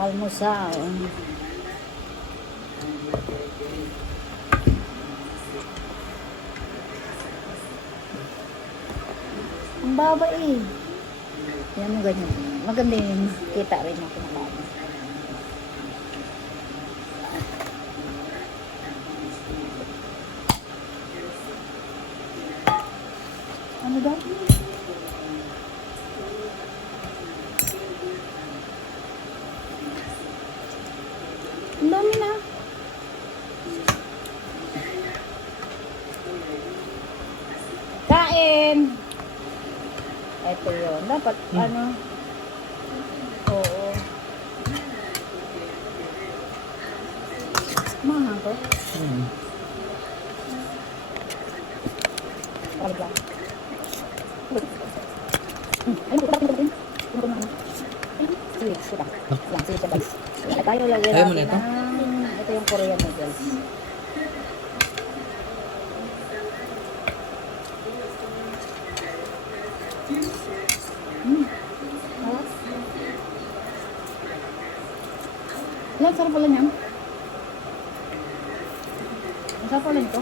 Almusal. Ang baba eh. Yan mo ganyan. Maganda yun. Kita rin yung kinakain. Ano daw? Ang dami na. Kain! Ito yun. Dapat, ano? Oo. Mahal ko. Balik lang. Ayun, ito din. Sige, sige. Lang, sige siya guys. Tayo lagyan natin ng... Ito yung Korean noodles. Ilan sarap pala niyan? Ang sarap pala nito.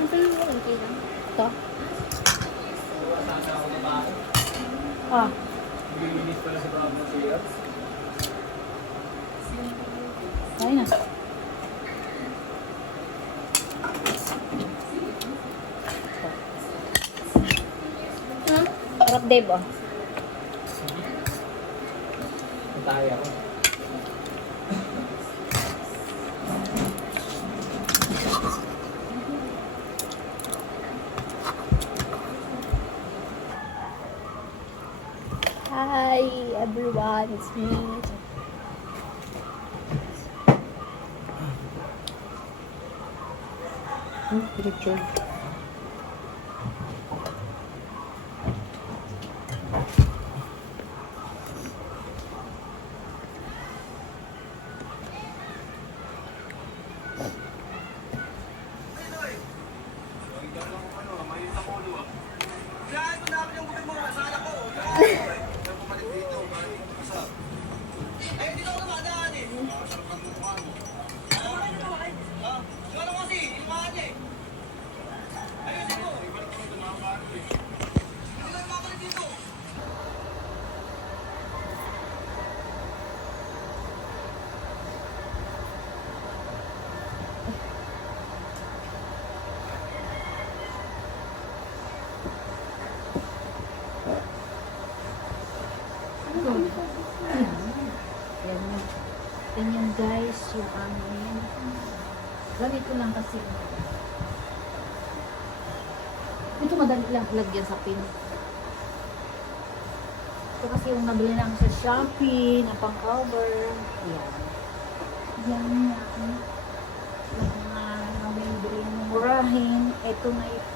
Ito yung konti lang. Ito. Ah. Kain na. Sarap, Dave, oh. Tayo ako. Hi everyone, it's me. Picture. Ganyan guys, yung amin. Gamit ko lang kasi. Ito madali lang lagyan sa pin. Ito kasi yung nabili lang sa Shopee na pang cover. Yan. Yan yan. Yung mga nabili ng murahin. Ito na yung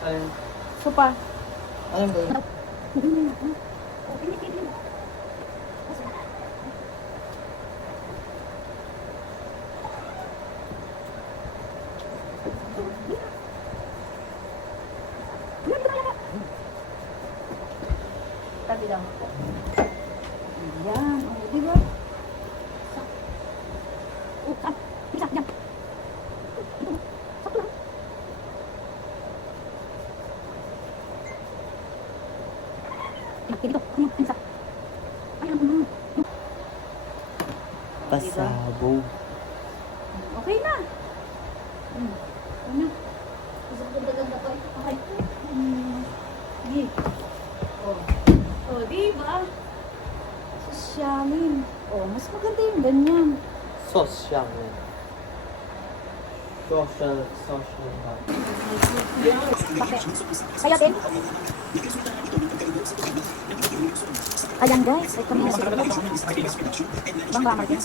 Ayun. sopa. Ayun ba yun? Tabi lang po. Yan. O, di ba? Isa, yan. Sakto lang. Dito. Isa. Ayan. Pasabog. Okay na. Ano? Gusto ko ganda pa ito. Okay. Sige. Oh, di ba? Sosyalin. Oh, mas maganda yung ganyan. Social. Social ba? Kaya din. Ayan guys, ito na sila. Bang ba, Martin?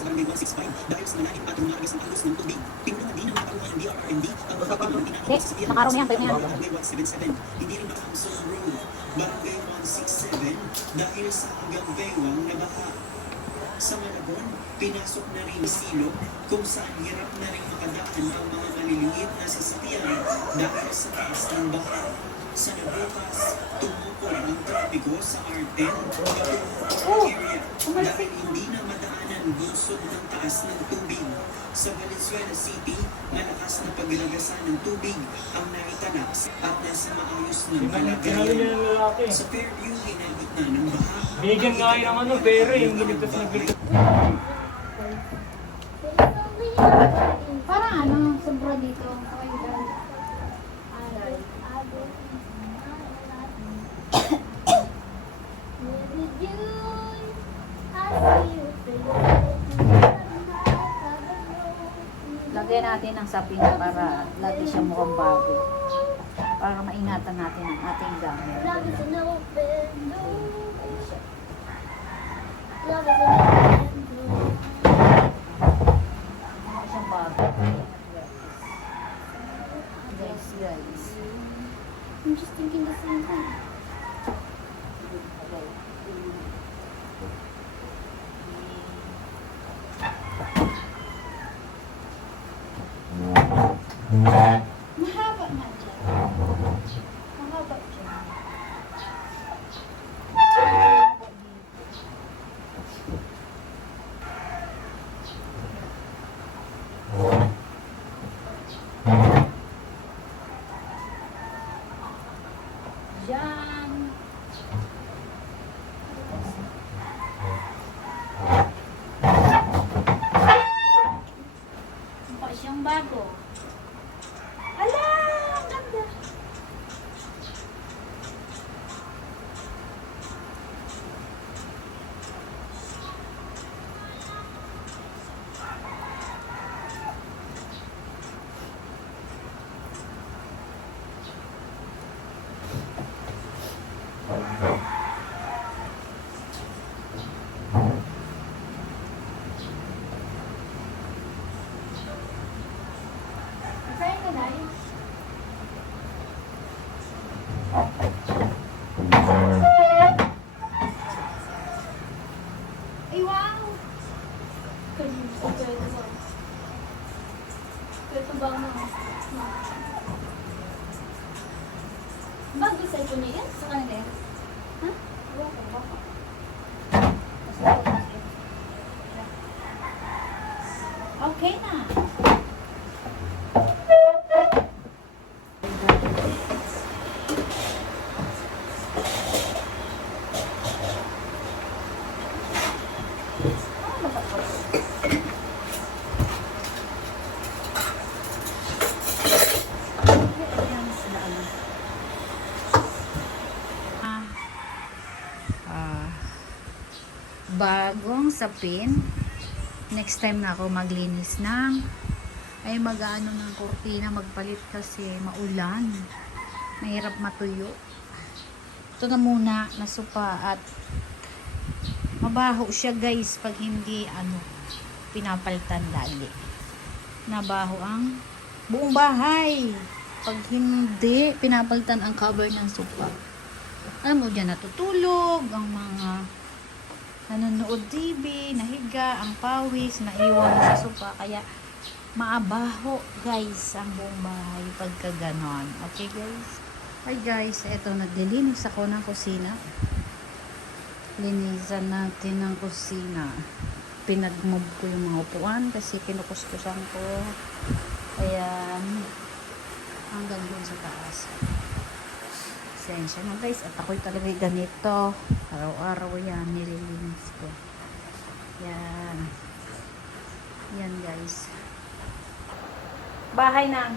Okay, nakaraw na yan, tayo na yan. Barangay 167 dahil sa hanggang bewang na baha. Sa Malabon, Pinasok na rin silog kung saan hirap na rin makadaan ang mga maliliit na sasakyan dahil sa taas ng baha. Sa Navotas, tumukol ang trapiko sa R10 patungo area dahil hindi na madaanan bunsod ng taas ng tubig. Sa Valenzuela City, malakas na paglagasan ng tubig ang naitanak at nasa maayos na Tinalo kalagayan. niya ng lalaki. Sa Fairview, inabot na ng baha. Binigyan nga kayo ng ano, pera eh. Yung ginigtas na ginigtas. Parang ano, sobra dito. Okay, guys. Lagyan natin ng sapin para lagi siya mukhang bago. Para maingatan natin ang ating gamit. Love is an open door. Love is an open door. Mukha siyang bago. Guys. I'm just thinking the same thing. Mahaba nga dyan. Mahaba dyan. Yan. Mukha siyang bago. Ala! Ang ganda! Try na guys. Ay, wow! Ito ba ang mga bago sa ito na yan? Sa kanila yan? Ha? Baka. Okay na. Bagong sapin. Next time na ako maglinis ng ay mag-ano ng kurtina, magpalit kasi maulan. Mahirap matuyo. Ito na muna, nasupa at mabaho siya guys pag hindi pinapalitan lagi. Nabaho ang buong bahay pag hindi pinapalitan ang cover ng sofa. Alam mo dyan, natutulog ang mga nanonood TV, nahiga, ang pawis, naiwan sa sofa. Kaya maabaho guys ang buong bahay pagka ganon. Okay guys? Hi guys, eto naglilinis ako ng kusina. Linisan natin ng kusina. Pinag-move ko yung mga upuan kasi kinukuskusan ko. Kaya hanggang dun sa taas. Sensya na guys, at ako'y talaga ganito. Araw-araw yan, nililinis ko. Yan. Yan guys. Bahay na.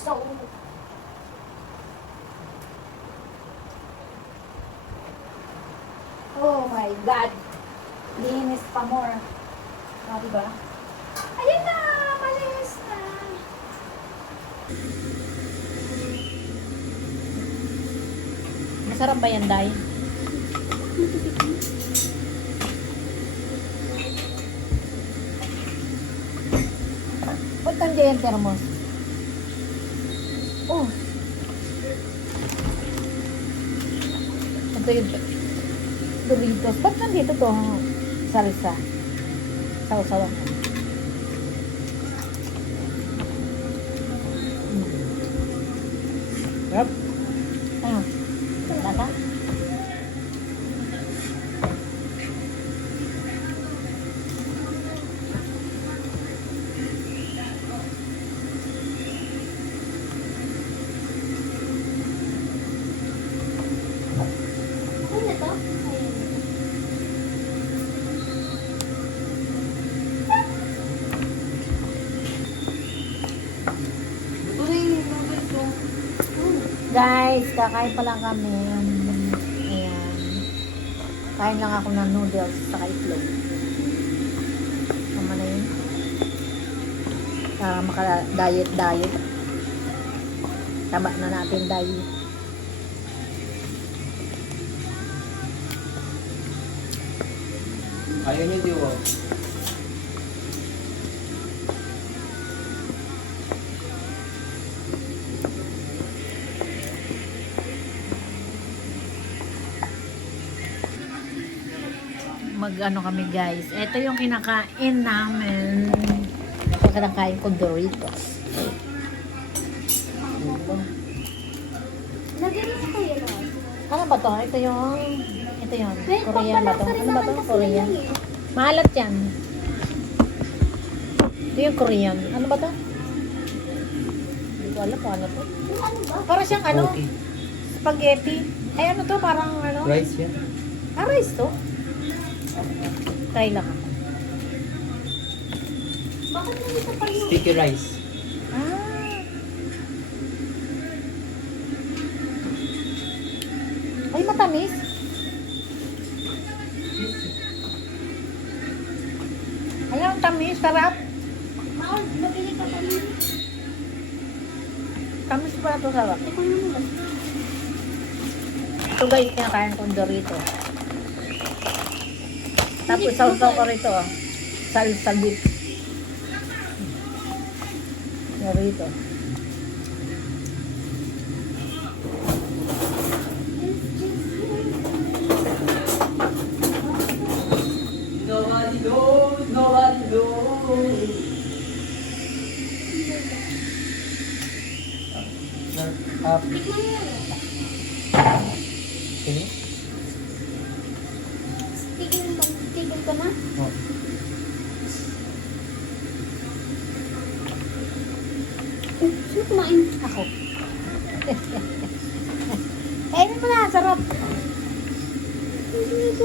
So, oh my God. Linis pa more. Diba? Ayun na! Malinis na! Masarap ba yan, Day? hindi yung thermos? Oh. Ito yung Doritos. Ba't nandito to? Salsa. Sausawan mo. Yup. Ano? Lasa? Ano na to? Ayun. Ito na yung noodles ko. Guys, kakain pa lang kami. Ayan. Kain lang ako ng noodles sa itlog. Tama na yun. Para maka-diet. Taba na natin diet. Ayaw niyo diwa. Mag-ano kami guys. Ito yung kinakain namin. Kinakain ko Doritos. Lagyan mo kayo na. Ano ba to? Ito yung Well, Korean ba to? Ano ba to? Korean. Maalat yan. Ito yung Korean. Ano ba to? Hindi ko alam kung ano to. Ano ba? Para siyang ano? Okay. Spaghetti. Ay ano to? Parang ano? Rice yan. Ah, rice to? Try lang ako. Bakit nandito pa yung... Sticky rice. Ah. Ay, matamis. Ay, ang tamis. Sarap. Maol, mabili ka pa rin. Tamis pa ito, sarap. Ikaw na muna. Ito guys, kinakain kong Dorito. Tapos sausaw ko rito. Salsa dip. Dorito. Nobody knows, nobody knows. Up. Tikman mo yun. Sini? Tigil ka na? Oh. Sino kumain? Ako. Kainin mo na, sarap. Hindi ko